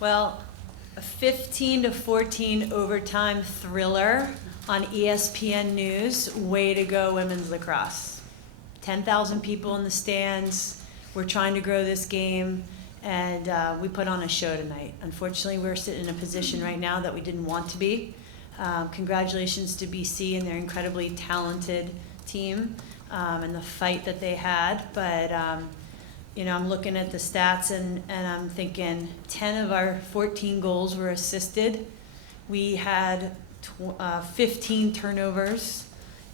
Well, a 15-14 overtime thriller on ESPN News. Way to go, women's lacrosse. 10,000 people in the stands. We're trying to grow this game, and we put on a show tonight. Unfortunately, we're sitting in a position right now that we didn't want to be. Congratulations to BC and their incredibly talented team and the fight that they had. But I'm looking at the stats and I'm thinking 10 of our 14 goals were assisted. We had 15 turnovers,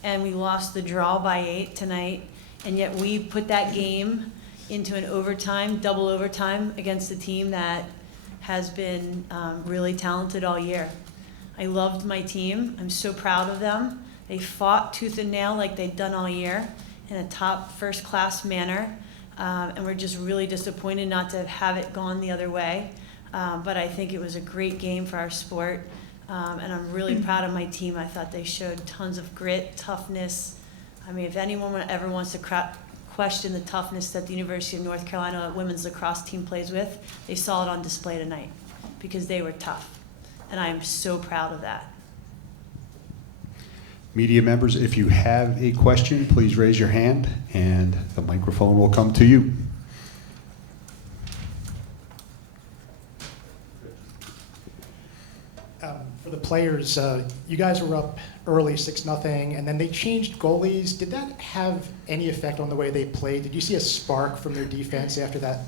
and we lost the draw by 8 tonight. And yet we put that game into an overtime, double overtime, against a team that has been really talented all year. I loved my team. I'm so proud of them. They fought tooth and nail like they've done all year in a top first-class manner. And we're just really disappointed not to have it gone the other way. But I think it was a great game for our sport. And I'm really proud of my team. I thought they showed tons of grit, toughness. I mean, if anyone ever wants to question the toughness that the University of North Carolina women's lacrosse team plays with, they saw it on display tonight because they were tough. And I am so proud of that. Media members, if you have a question, please raise your hand and the microphone will come to you. For the players, you guys were up early 6-0, and then they changed goalies. Did that have any effect on the way they played? Did you see a spark from their defense after that?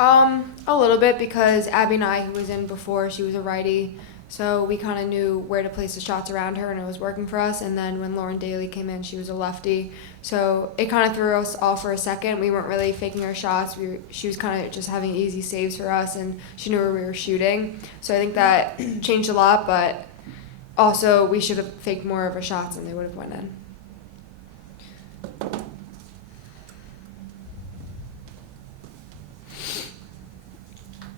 A little bit, because Abby and I, who was in before, she was a righty, so we kind of knew where to place the shots around her, and it was working for us. And then when Lauren Daly came in, she was a lefty, so it kind of threw us off for a second. We weren't really faking our shots. She was kind of just having easy saves for us, and she knew where we were shooting. So I think that changed a lot, but also we should have faked more of our shots, and they would have went in.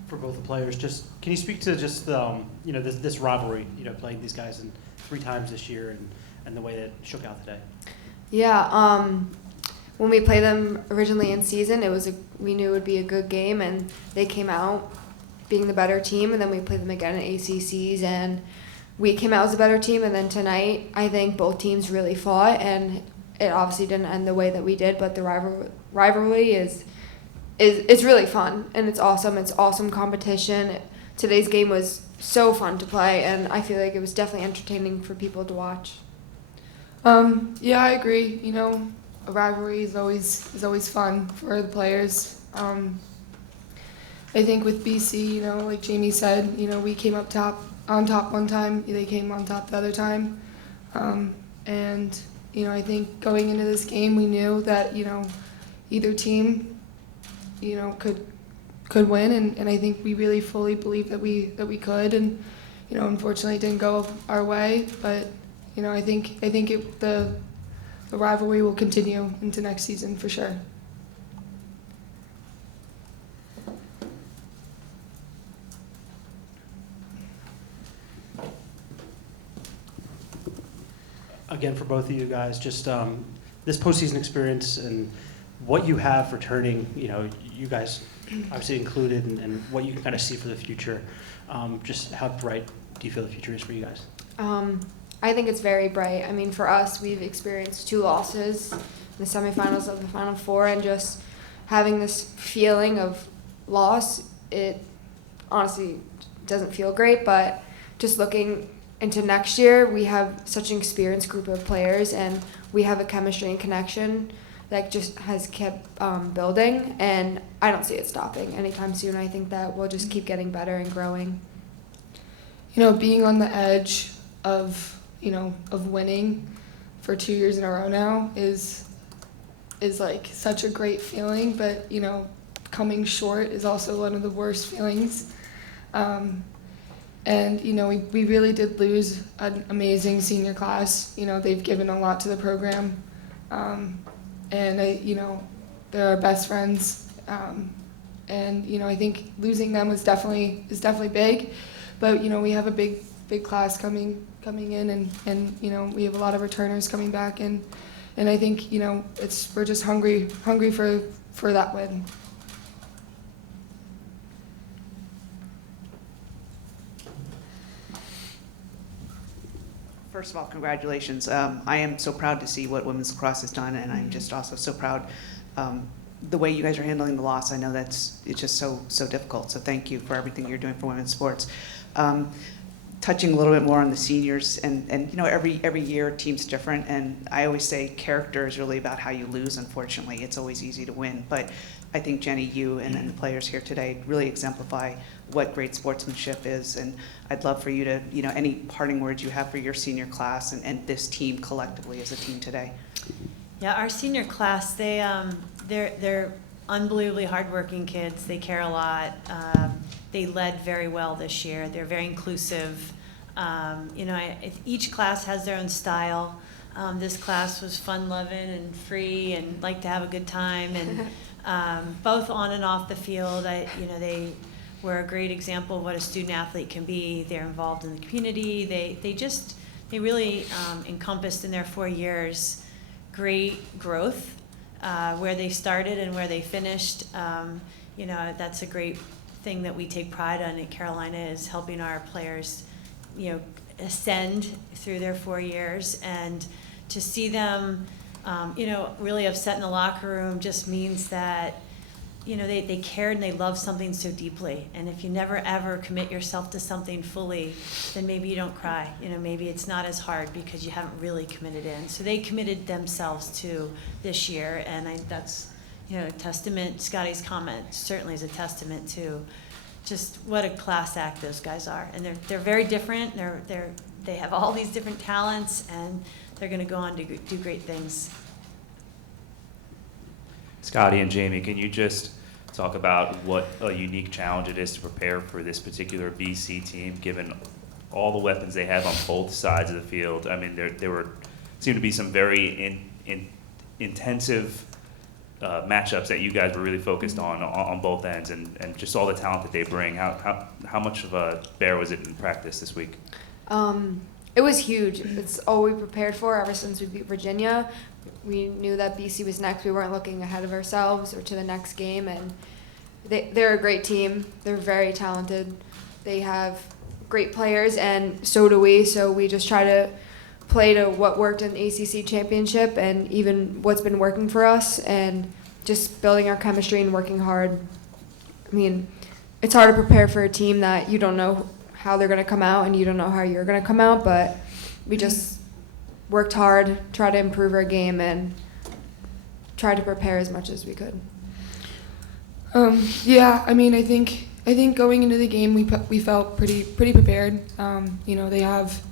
For both the players, just can you speak to just this rivalry, playing these guys 3 times this year and the way that it shook out today? Yeah, when we played them originally in season, we knew it would be a good game, and they came out being the better team, and then we played them again at ACCs, and we came out as a better team. And then tonight, I think both teams really fought, and it obviously didn't end the way that we did, but the rivalry is really fun, and it's awesome. It's awesome competition. Today's game was so fun to play, and I feel like it was definitely entertaining for people to watch. Yeah, I agree. A rivalry is always fun for the players. I think with BC, like Jamie said, we came on top one time, they came on top the other time, and I think going into this game, we knew that either team could win, and I think we really fully believed that we could, and unfortunately it didn't go our way, but I think the rivalry will continue into next season for sure. Again, for both of you guys, just this postseason experience and what you have for turning, you guys obviously included, and what you can kind of see for the future. Just how bright do you feel the future is for you guys? I think it's very bright. I mean, for us, we've experienced 2 losses in the semifinals of the Final Four, and just having this feeling of loss, it honestly doesn't feel great. But just looking into next year, we have such an experienced group of players, and we have a chemistry and connection that just has kept building, and I don't see it stopping anytime soon. I think that we'll just keep getting better and growing. Being on the edge of winning for 2 years in a row now is like such a great feeling, but coming short is also one of the worst feelings. And we really did lose an amazing senior class. They've given a lot to the program, and they're our best friends. And I think losing them is definitely big, but we have a big class coming in, and we have a lot of returners coming back, and I think we're just hungry for that win. First of all, congratulations. I am so proud to see what women's lacrosse has done, and I'm just also so proud the way you guys are handling the loss. I know it's just so difficult. So thank you for everything you're doing for women's sports. Touching a little bit more on the seniors, and you know, every year team's different, and I always say character is really about how you lose. Unfortunately, it's always easy to win, but I think Jenny, you and the players here today really exemplify what great sportsmanship is, and I'd love for you to, you know, any parting words you have for your senior class and this team collectively as a team today. Yeah, our senior class, they're unbelievably hardworking kids. They care a lot. They led very well this year. They're very inclusive. You know, each class has their own style. This class was fun-loving and free and liked to have a good time, and both on and off the field. You know, they were a great example of what a student athlete can be. They're involved in the community. They really encompassed in their 4 years great growth, where they started and where they finished. You know, that's a great thing that we take pride on at Carolina, is helping our players, you know, ascend through their 4 years, and to see them, you know, really upset in the locker room just means that, you know, they cared and they loved something so deeply. And if you never ever commit yourself to something fully, then maybe you don't cry. You know, maybe it's not as hard because you haven't really committed in. So they committed themselves to this year, and that's, you know, a testament. Scotty's comment certainly is a testament to just what a class act those guys are. And they're very different. They have all these different talents, and they're going to go on to do great things. Scotty and Jamie, can you just talk about what a unique challenge it is to prepare for this particular BC team, given all the weapons they have on both sides of the field? I mean, there seemed to be some very intensive matchups that you guys were really focused on both ends, and just all the talent that they bring. How much of a bear was it in practice this week? It was huge. It's all we prepared for ever since we beat Virginia. We knew that BC was next. We weren't looking ahead of ourselves or to the next game, and they're a great team. They're very talented. They have great players, and so do we. So we just try to play to what worked in the ACC championship and even what's been working for us, and just building our chemistry and working hard. I mean, it's hard to prepare for a team that you don't know how they're going to come out and you don't know how you're going to come out, but we just worked hard, tried to improve our game, and tried to prepare as much as we could. Yeah, I mean, I think going into the game we felt pretty prepared. You know, they have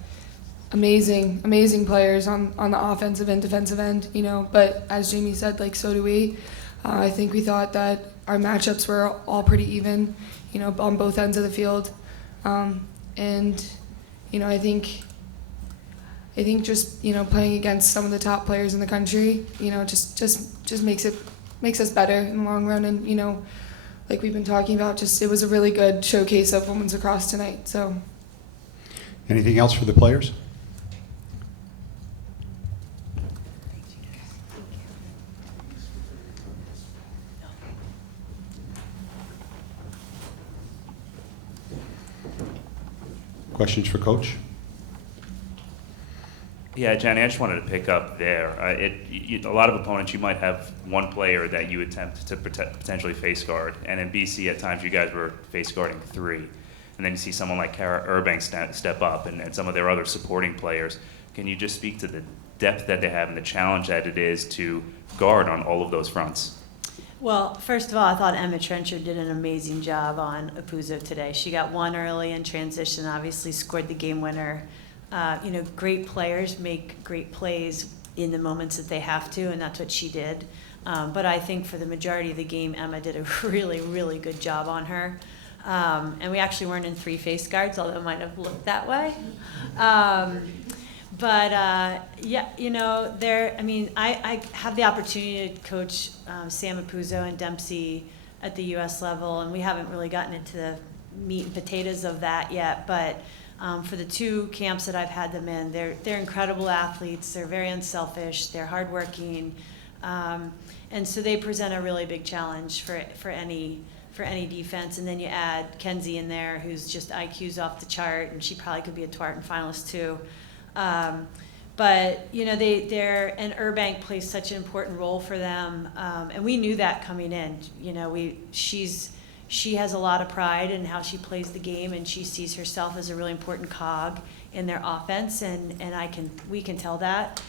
amazing players on the offensive and defensive end. You know, but as Jamie said, like, so do we. I think we thought that our matchups were all pretty even. You know, on both ends of the field, and you know, I think just, you know, playing against some of the top players in the country, you know, just makes us better in the long run. And, you know, like we've been talking about, just it was a really good showcase of women's lacrosse tonight. So, Anything else for the players? Questions for Coach? Yeah, Jenny, I just wanted to pick up there. A lot of opponents, you might have one player that you attempt to potentially face guard, and in BC at times you guys were face guarding 3. And then you see someone like Kara Urbank step up, and some of their other supporting players. Can you just speak to the depth that they have and the challenge that it is to guard on all of those fronts? Well, first of all, I thought Emma Trenchard did an amazing job on Apuzzo today. She got one early in transition, obviously scored the game winner. You know, great players make great plays in the moments that they have to, and that's what she did. But I think for the majority of the game, Emma did a really good job on her. And we actually weren't in 3 face guards, although it might have looked that way. Yeah, you know, I have the opportunity to coach Sam Apuzzo and Dempsey at the U.S. level, and we haven't really gotten into the meat and potatoes of that yet. But for the 2 camps that I've had them in, they're incredible athletes. They're very unselfish. They're hardworking, and so they present a really big challenge for any defense. And then you add Kenzie in there, who's just IQ's off the chart, and she probably could be a Twarton finalist too. But, you know, and Urbank plays such an important role for them. And we knew that coming in. You know, she has a lot of pride in how she plays the game, and she sees herself as a really important cog in their offense, and we can tell that.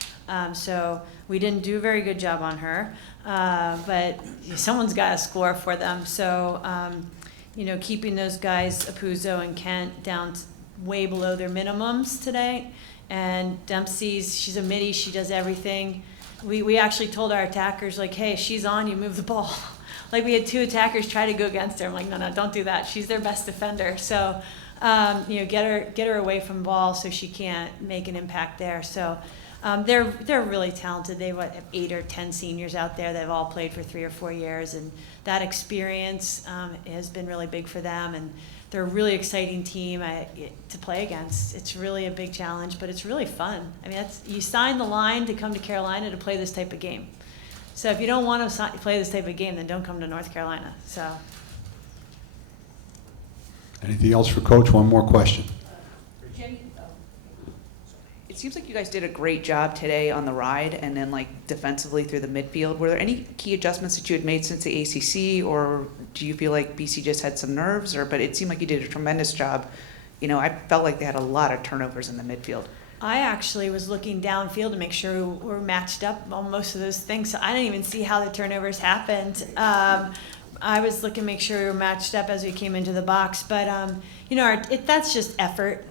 So we didn't do a very good job on her, but someone's got to score for them. So, you know, keeping those guys, Apuzzo and Kent, down way below their minimums today. And Dempsey's, she's a midi, she does everything. We actually told our attackers, like, hey, she's on, you move the ball. Like, we had 2 attackers try to go against her. I'm like, no, don't do that. She's their best defender. So, you know, get her away from the ball so she can't make an impact there. So they're really talented. They have 8 or 10 seniors out there that have all played for 3 or 4 years, and that experience has been really big for them. And they're a really exciting team to play against. It's really a big challenge, but it's really fun. I mean, you sign the line to come to Carolina to play this type of game. So if you don't want to play this type of game, then don't come to North Carolina. So. Anything else for Coach? One more question. It seems like you guys did a great job today on the ride and then like defensively through the midfield. Were there any key adjustments that you had made since the ACC, or do you feel like BC just had some nerves? But it seemed like you did a tremendous job. You know, I felt like they had a lot of turnovers in the midfield. I actually was looking downfield to make sure we were matched up on most of those things, so I didn't even see how the turnovers happened. I was looking to make sure we were matched up as we came into the box, but you know, that's just effort.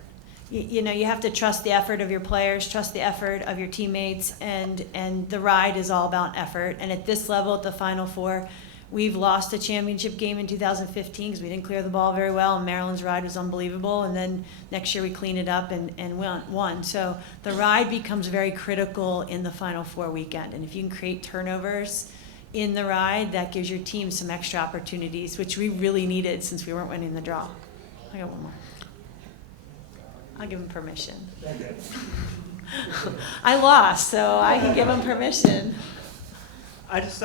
You know, you have to trust the effort of your players, trust the effort of your teammates, and the ride is all about effort. And at this level, at the Final Four, we've lost a championship game in 2015 because we didn't clear the ball very well, and Maryland's ride was unbelievable. And then next year we cleaned it up and won. So the ride becomes very critical in the Final Four weekend. And if you can create turnovers in the ride, that gives your team some extra opportunities, which we really needed since we weren't winning the draw. I got one more. I'll give him permission. I lost, so I can give him permission. I just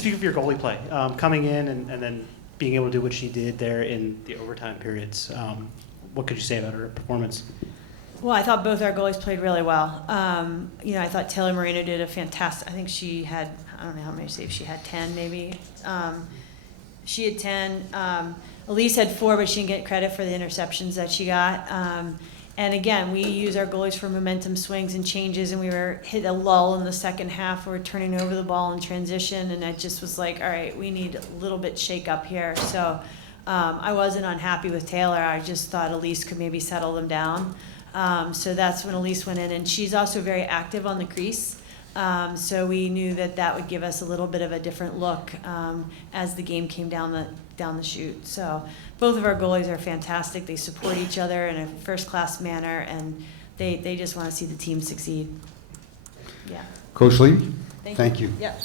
speak of your goalie play, coming in and then being able to do what she did there in the overtime periods. What could you say about her performance? Well, I thought both our goalies played really well. You know, I thought Taylor Moreno did a fantastic. I think she had, I don't know how many saves she had, 10 maybe. She had 10. Elise had 4, but she didn't get credit for the interceptions that she got. And again, we use our goalies for momentum swings and changes, and we were hit a lull in the second half. We were turning over the ball in transition, and I just was like, all right, we need a little bit shake up here. So I wasn't unhappy with Taylor. I just thought Elise could maybe settle them down. So that's when Elise went in, and she's also very active on the crease. So we knew that would give us a little bit of a different look as the game came down the chute. So both of our goalies are fantastic. They support each other in a first-class manner, and they just want to see the team succeed. Yeah. Coach Lee, Thank thank you. Yep.